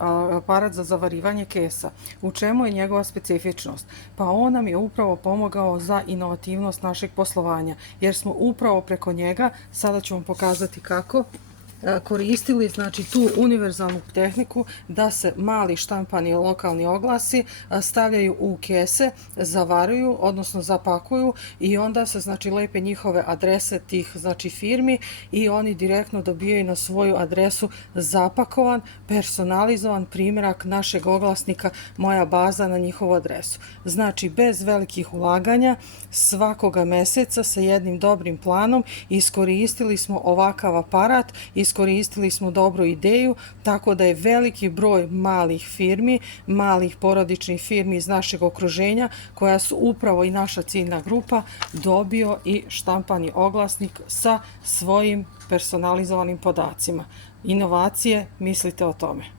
aparat za zavarivanje kesa. U čemu je njegova specifičnost? Pa on nam je upravo pomogao za inovativnost našeg poslovanja, jer smo upravo preko njega, sada ću vam pokazati kako, koristili znači tu univerzalnu tehniku da se mali štampani lokalni oglasi stavljaju u kese, zavaruju, odnosno zapakuju i onda se znači lepe njihove adrese tih znači firmi i oni direktno dobijaju na svoju adresu zapakovan, personalizovan primjerak našeg oglasnika Moja baza na njihovu adresu. Znači bez velikih ulaganja svakoga meseca sa jednim dobrim planom iskoristili smo ovakav aparat, iskoristili smo dobru ideju, tako da je veliki broj malih firmi, malih porodičnih firmi iz našeg okruženja, koja su upravo i naša ciljna grupa, dobio i štampani oglasnik sa svojim personalizovanim podacima. Inovacije, mislite o tome.